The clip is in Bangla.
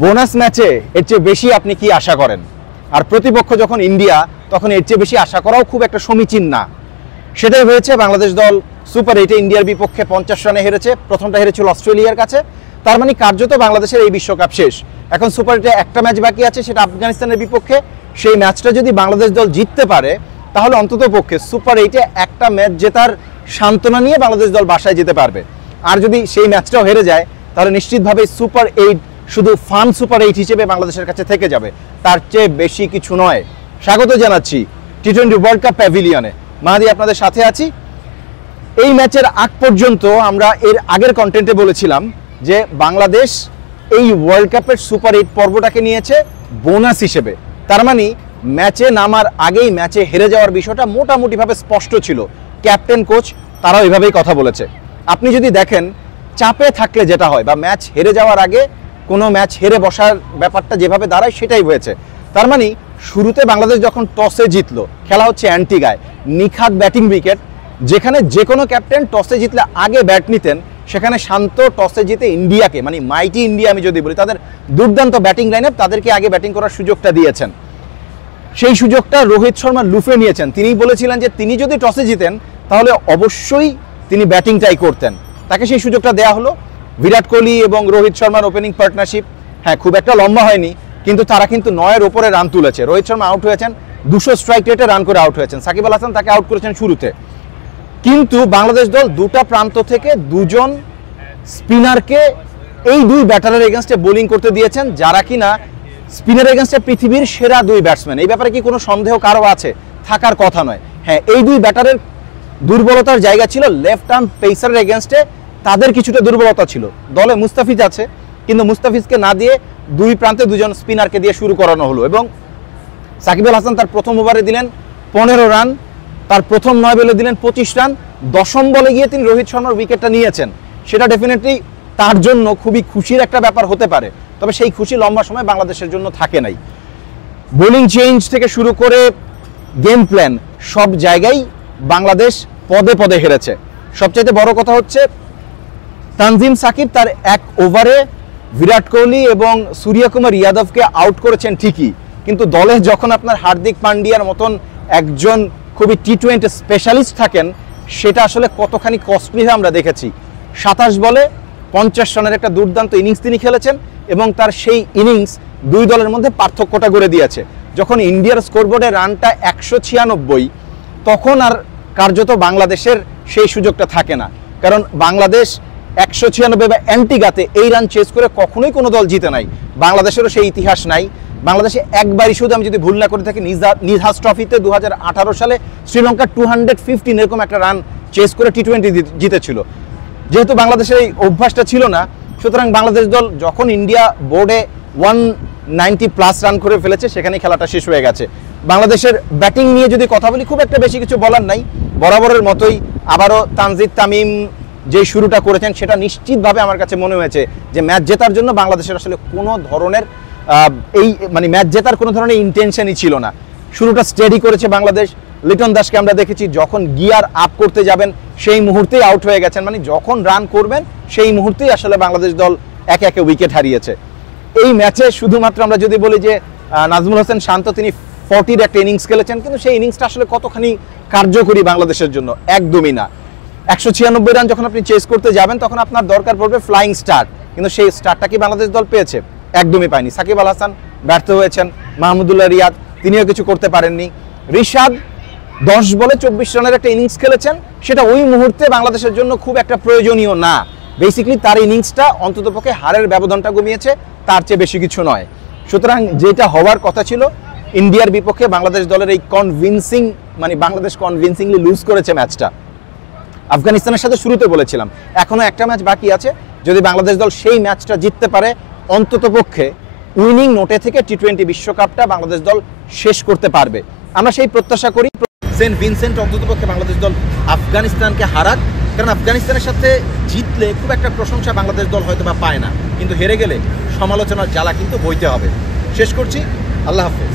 বোনাস ম্যাচে এর চেয়ে বেশি আপনি কি আশা করেন? আর প্রতিপক্ষ যখন ইন্ডিয়া, তখন এর চেয়ে বেশি আশা করাও খুব একটা সমীচীন না। সেটাই হয়েছে। বাংলাদেশ দল সুপার 8-এ ইন্ডিয়ার বিপক্ষে 50 রানে হেরেছে। প্রথমটা হেরেছিল অস্ট্রেলিয়ার কাছে। তার মানে কার্যত বাংলাদেশের এই বিশ্বকাপ শেষ। এখন সুপার 8-এ একটা ম্যাচ বাকি আছে, সেটা আফগানিস্তানের বিপক্ষে। সেই ম্যাচটা যদি বাংলাদেশ দল জিততে পারে, তাহলে অন্তত পক্ষে সুপার 8-এ একটা ম্যাচ জেতার সান্ত্বনা নিয়ে বাংলাদেশ দল বাসায় যেতে পারবে। আর যদি সেই ম্যাচটাও হেরে যায়, তাহলে নিশ্চিতভাবে সুপার 8 শুধু ফান সুপার 8 হিসেবে বাংলাদেশের কাছে থেকে যাবে, তার চেয়ে বেশি কিছু নয়। স্বাগত জানাচ্ছি টি-20 ওয়ার্ল্ড কাপ প্যাভিলিয়নে। মাহাদি আপনাদের সাথে আছি। এই ম্যাচের আগ পর্যন্ত আমরা এর আগের কন্টেন্টে বলেছিলাম যে বাংলাদেশ এই ওয়ার্ল্ড কাপের সুপার 8 পর্বটাকে নিয়েছে বোনাস হিসেবে। তার মানে ম্যাচে নামার আগেই ম্যাচে হেরে যাওয়ার বিষয়টা মোটামুটিভাবে স্পষ্ট ছিল। ক্যাপ্টেন, কোচ তারাও এভাবেই কথা বলেছে। আপনি যদি দেখেন, চাপে থাকলে যেটা হয়, বা ম্যাচ হেরে যাওয়ার আগে কোনো ম্যাচ হেরে বসার ব্যাপারটা যেভাবে দাঁড়ায় সেটাই হয়েছে। তার মানে শুরুতে বাংলাদেশ যখন টসে জিতলো, খেলা হচ্ছে অ্যান্টিগায়, নিখাত ব্যাটিং উইকেট, যেখানে যে কোনো ক্যাপ্টেন টসে জিতলে আগে ব্যাট নিতেন, সেখানে শান্ত টসে জিতে ইন্ডিয়াকে, মানে মাইটি ইন্ডিয়া আমি যদি বলি, তাদের দুর্দান্ত ব্যাটিং লাইনআপ, তাদেরকে আগে ব্যাটিং করার সুযোগটা দিয়েছেন। সেই সুযোগটা রোহিত শর্মা লুফে নিয়েছেন। তিনি বলেছিলেন যে তিনি যদি টসে জিতেন তাহলে অবশ্যই তিনি ব্যাটিংটাই করতেন। তাকে সেই সুযোগটা দেওয়া হলো। বিরাট কোহলি এবং রোহিত শর্মার ওপেনিং পার্টনারশিপ, হ্যাঁ, খুব একটা লম্বা হয়নি, কিন্তু তারা কিন্তু 9-এর ওপরে রান তুলেছে। রোহিত শর্মা আউট হয়েছেন 200 স্ট্রাইক রেটে রান করে আউট হয়েছেন। সাকিব আল হাসান তাকে আউট করেছেন শুরুতে। কিন্তু বাংলাদেশ দল দুটা প্রান্ত থেকে দুজন স্পিনারকে এই দুই ব্যাটারের এগেনস্টে বোলিং করতে দিয়েছেন, যারা কিনা স্পিনার এগেনস্টে পৃথিবীর সেরা দুই ব্যাটসম্যান। এই ব্যাপারে কি কোনো সন্দেহ কারো আছে? থাকার কথা নয়। হ্যাঁ, এই দুই ব্যাটারের দুর্বলতার জায়গা ছিল লেফট আর্ম পেসারের এগেনস্টে, তাদের কিছুটা দুর্বলতা ছিল। দলে মুস্তাফিজ আছে, কিন্তু মুস্তাফিজকে না দিয়ে দুই প্রান্তে দুজন স্পিনারকে দিয়ে শুরু করানো হলো। এবং সাকিব আল হাসান তার প্রথম ওভারে দিলেন 15 রান, তার প্রথম 9 বলে দিলেন 25 রান। 10ম বলে গিয়ে তিনি রোহিত শর্মার উইকেটটা নিয়েছেন। সেটা ডেফিনেটলি তার জন্য খুবই খুশির একটা ব্যাপার হতে পারে, তবে সেই খুশি লম্বা সময় বাংলাদেশের জন্য থাকে নাই। বোলিং চেঞ্জ থেকে শুরু করে গেম প্ল্যান, সব জায়গায় বাংলাদেশ পদে পদে হেরেছে। সবচাইতে বড় কথা হচ্ছে তানজিম সাকিব তার এক ওভারে বিরাট কোহলি এবং সূর্যকুমার যাদবকে আউট করেছেন ঠিকই, কিন্তু দলে যখন আপনার হার্দিক পান্ডিয়ার মতন একজন খুবই টি-20 স্পেশালিস্ট থাকেন, সেটা আসলে কতখানি কস্টলি আমরা দেখেছি। 27 বলে 50 রানের একটা দুর্দান্ত ইনিংস তিনি খেলেছেন, এবং তার সেই ইনিংস দুই দলের মধ্যে পার্থক্যটা গড়ে দিয়েছে। যখন ইন্ডিয়ার স্কোরবোর্ডে রানটা 196, তখন আর কার্যত বাংলাদেশের সেই সুযোগটা থাকে না। কারণ বাংলাদেশ 196 বা অ্যান্টিগাতে এই রান চেস করে কখনোই কোনো দল জিতে নাই। বাংলাদেশেরও সেই ইতিহাস নাই। বাংলাদেশে একবারই শুধু, আমি যদি ভুল না করে থাকি, নিধাস ট্রফিতে 2018 সালে শ্রীলঙ্কা 215 এরকম একটা রান চেস করে টি-20 জিতেছিল। যেহেতু বাংলাদেশের এই অভ্যাসটা ছিল না, সুতরাং বাংলাদেশ দল যখন ইন্ডিয়া বোর্ডে 190+ রান করে ফেলেছে, সেখানে খেলাটা শেষ হয়ে গেছে। বাংলাদেশের ব্যাটিং নিয়ে যদি কথা বলি, খুব একটা বেশি কিছু বলার নাই। বরাবরের মতোই আবারও তানজিদ তামিম যে শুরুটা করেছেন, সেটা নিশ্চিতভাবে আমার কাছে মনে হয়েছে যে ম্যাচ জেতার জন্য বাংলাদেশের আসলে কোনো ধরনের ম্যাচ জেতার কোনো ধরনের ইন্টেনশনই ছিল না। শুরুটা স্টেডি করেছে বাংলাদেশ। লিটন দাসকে আমরা দেখেছি যখন গিয়ার আপ করতে যাবেন সেই মুহূর্তেই আউট হয়ে গেছেন, মানে যখন রান করবেন সেই মুহূর্তেই আসলে বাংলাদেশ দল একে একে উইকেট হারিয়েছে। এই ম্যাচে শুধুমাত্র আমরা যদি বলি যে নাজমুল হোসেন শান্ত তিনি 40-র একটা ইনিংস খেলেছেন, কিন্তু সেই ইনিংসটা আসলে কতখানি কার্যকরী বাংলাদেশের জন্য? একদমই না। 196 রান যখন আপনি চেস করতে যাবেন, তখন আপনার দরকার পড়বে ফ্লাইং স্টার, কিন্তু সেই স্টারটা কি বাংলাদেশ দল পেয়েছে? একদমই পায়নি। সাকিব আল হাসান ব্যর্থ হয়েছেন, মাহমুদুল্লাহ রিয়াদ তিনিও কিছু করতে পারেননি। রিশাদ 10 বলে 24 রানের একটা ইনিংস খেলেছেন, সেটা ওই মুহূর্তে বাংলাদেশের জন্য খুব একটা প্রয়োজনীয় না। বেসিক্যালি তার ইনিংসটা অন্ততপক্ষে হারের ব্যবধানটা কমিয়েছে, তার চেয়ে বেশি কিছু নয়। সুতরাং যেটা হওয়ার কথা ছিল, ইন্ডিয়ার বিপক্ষে বাংলাদেশ দলের এই বাংলাদেশ কনভিনসিংলি লুজ করেছে ম্যাচটা। আফগানিস্তানের সাথে শুরুতে বলেছিলাম এখনো একটা ম্যাচ বাকি আছে। যদি বাংলাদেশ দল সেই ম্যাচটা জিততে পারে, অন্ততপক্ষে উইনিং নোটে থেকে টি-20 বিশ্বকাপটা বাংলাদেশ দল শেষ করতে পারবে। আমরা সেই প্রত্যাশা করি সেন্ট ভিনসেন্ট অন্ততপক্ষে বাংলাদেশ দল আফগানিস্তানকে হারাক, কারণ আফগানিস্তানের সাথে জিতলে খুব একটা প্রশংসা বাংলাদেশ দল হয়তো বা পায় না, কিন্তু হেরে গেলে সমালোচনার জ্বালা কিন্তু বইতে হবে। শেষ করছি, আল্লাহ হাফেজ।